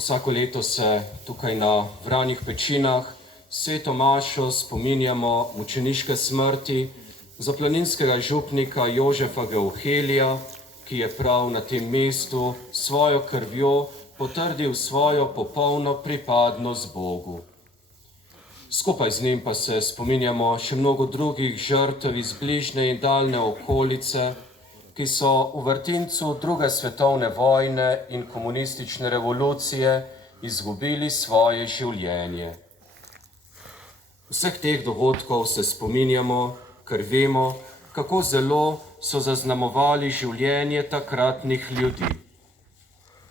Vsako leto se tukaj na Vranjih Pečinah sveto mašo spominjamo mučeniške smrti zaplaninskega župnika Jožefa Geuhelija, ki je prav na tem mestu svojo krvjo potrdil svojo popolno pripadnost Bogu. Skupaj z njim pa se spominjamo še mnogo drugih žrtev iz bližnje in daljne okolice, ki so v vrtincu druge svetovne vojne in komunistične revolucije izgubili svoje življenje. Vseh teh dogodkov se spominjamo, ker vemo, kako zelo so zaznamovali življenje takratnih ljudi.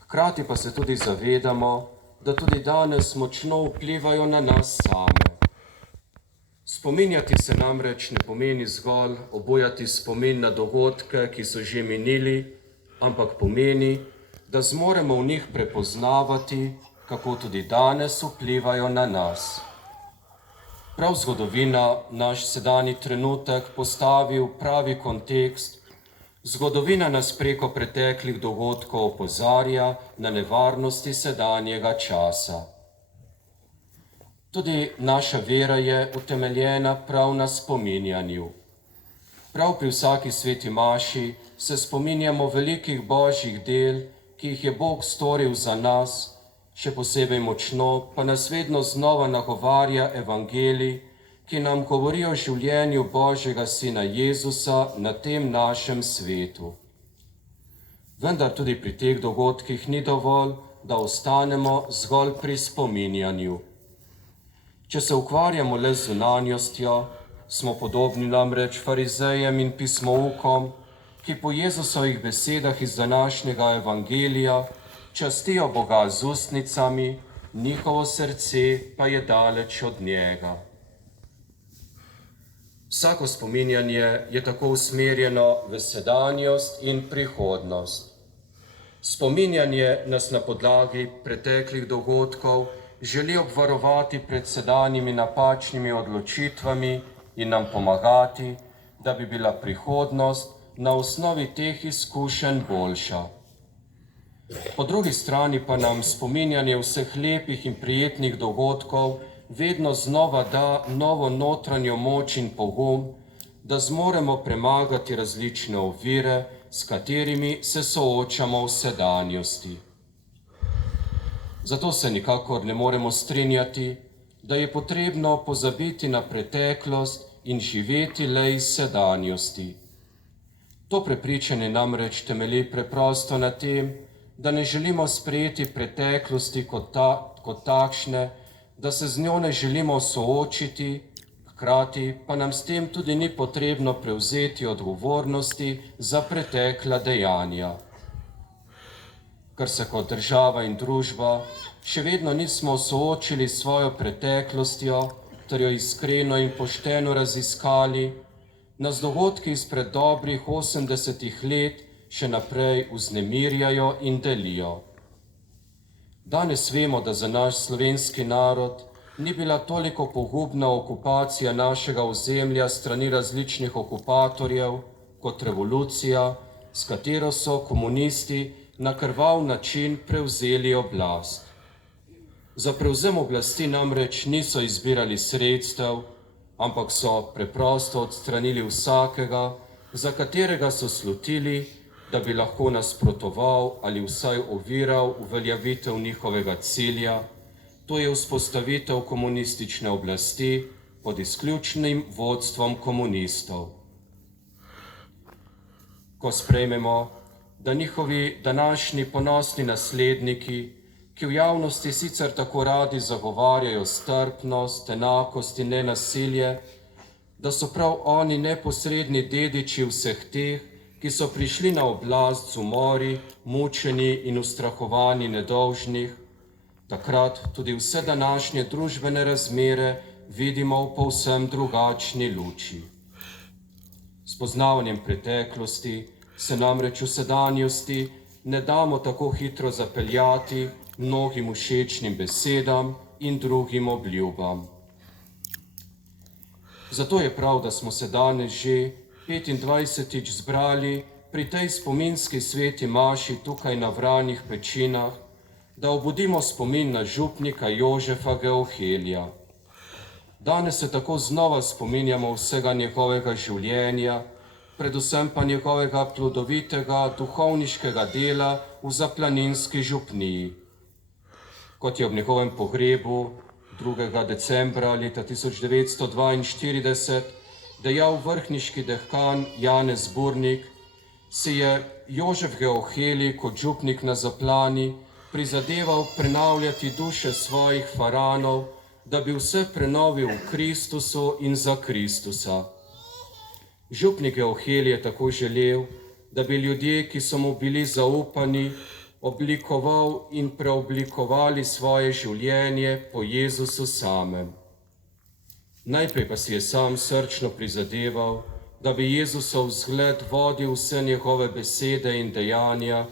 Hkrati pa se tudi zavedamo, da tudi danes močno vplivajo na nas same. Spominjati se namreč ne pomeni zgolj obujati spomin na dogodke, ki so že minili, ampak pomeni, da zmoremo v njih prepoznavati, kako tudi danes vplivajo na nas. Prav zgodovina naš sedanji trenutek postavi v pravi kontekst. Zgodovina nas preko preteklih dogodkov opozarja na nevarnosti sedanjega časa. Tudi naša vera je utemeljena prav na spominjanju. Prav pri vsaki sveti maši se spominjamo velikih božjih del, ki jih je Bog storil za nas, še posebej močno pa nas vedno znova nagovarja evangelij, ki nam govori o življenju Božjega Sina Jezusa na tem našem svetu. Vendar tudi pri teh dogodkih ni dovolj, da ostanemo zgolj pri spominjanju. Če se ukvarjamo le z zunanjostjo, smo podobni namreč farizejem in pismoukom, ki po Jezusovih besedah iz današnjega evangelija častijo Boga z ustnicami, njihovo srce pa je daleč od njega. Vsako spominjanje je tako usmerjeno v sedanjost in prihodnost. Spominjanje nas na podlagi preteklih dogodkov želi obvarovati pred sedanjimi napačnimi odločitvami in nam pomagati, da bi bila prihodnost na osnovi teh izkušenj boljša. Po drugi strani pa nam spominjanje vseh lepih in prijetnih dogodkov vedno znova da novo notranjo moč in pogum, da zmoremo premagati različne ovire, s katerimi se soočamo v sedanjosti. Zato se nikakor ne moremo strinjati, da je potrebno pozabiti na preteklost in živeti le iz sedanjosti. To prepričanje namreč temelji preprosto na tem, da ne želimo sprejeti preteklosti kot takšne, da se z njo ne želimo soočiti, hkrati pa nam s tem tudi ni potrebno prevzeti odgovornosti za pretekla dejanja. Ker se kot država in družba še vedno nismo soočili s svojo preteklostjo, ter jo iskreno in pošteno raziskali, nas dogodki izpred dobrih 80 let še naprej vznemirjajo in delijo. Danes vemo, da za naš slovenski narod ni bila toliko pogubna okupacija našega ozemlja strani različnih okupatorjev kot revolucija, s katero so komunisti na krvav način prevzeli oblast. Za prevzem oblasti namreč niso izbirali sredstev, ampak so preprosto odstranili vsakega, za katerega so slutili, da bi lahko nasprotoval ali vsaj oviral uveljavitev njihovega cilja, to je vzpostavitev komunistične oblasti pod izključnim vodstvom komunistov. Ko sprejmemo, da njihovi današnji ponosni nasledniki, ki v javnosti sicer tako radi zagovarjajo strpnost, enakost in nenasilje, da so prav oni neposredni dediči vseh teh, ki so prišli na oblast z umori, mučenji in ustrahovanji nedolžnih, takrat tudi vse današnje družbene razmere vidimo v povsem drugačni luči. S poznavanjem preteklosti se namreč v sedanjosti ne damo tako hitro zapeljati mnogim všečnim besedam in drugim obljubam. Zato je prav, da smo se danes že 25. zbrali pri tej spominski sveti maši tukaj na Vranjih Pečinah, da obudimo spomin na župnika Jožefa Geohelija. Danes se tako znova spominjamo vsega njegovega življenja, predvsem pa njegovega plodovitega duhovniškega dela v Zaplaninski župniji. Kot je ob njegovem pogrebu 2. decembra leta 1942 dejal vrhniški dekan Janez Burnik, si je Jožef Geohelij kot župnik na Zaplani prizadeval prenavljati duše svojih faranov, da bi vse prenovil v Kristusu in za Kristusa. Župnik Geohelij je tako želel, da bi ljudje, ki so mu bili zaupani, oblikoval in preoblikovali svoje življenje po Jezusu samem. Najprej pa si je sam srčno prizadeval, da bi Jezusov vzgled vodil vse njegove besede in dejanja,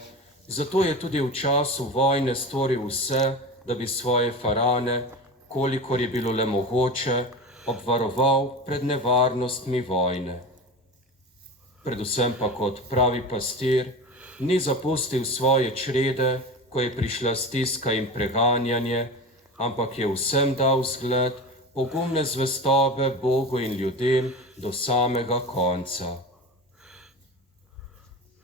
zato je tudi v času vojne storil vse, da bi svoje farane, kolikor je bilo le mogoče, obvaroval pred nevarnostmi vojne. Predvsem pa kot pravi pastir ni zapustil svoje črede, ko je prišla stiska in preganjanje, ampak je vsem dal zgled pogumne zvestobe Bogu in ljudem do samega konca.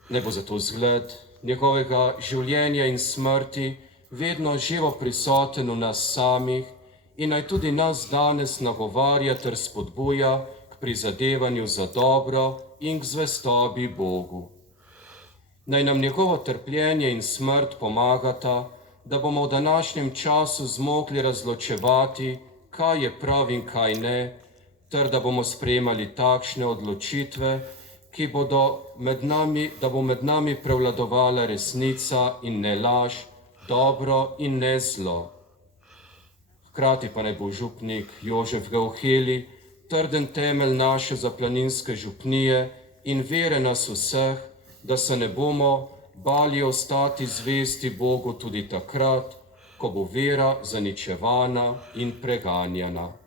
Ne bo zato zgled njegovega življenja in smrti vedno živo prisoten v nas samih in naj tudi nas danes nagovarja ter spodbuja k prizadevanju za dobro in k zvestobi Bogu. Naj nam njegovo trpljenje in smrt pomagata, da bomo v današnjem času zmogli razločevati, kaj je prav in kaj ne, ter da bomo sprejemali takšne odločitve, da bo med nami prevladovala resnica in ne laž, dobro in ne zlo. Hkrati pa naj bo župnik Jožef Geohelij trden temelj naše zaplaninske župnije in vere nas vseh, da se ne bomo bali ostati zvesti Bogu tudi takrat, ko bo vera zaničevana in preganjana.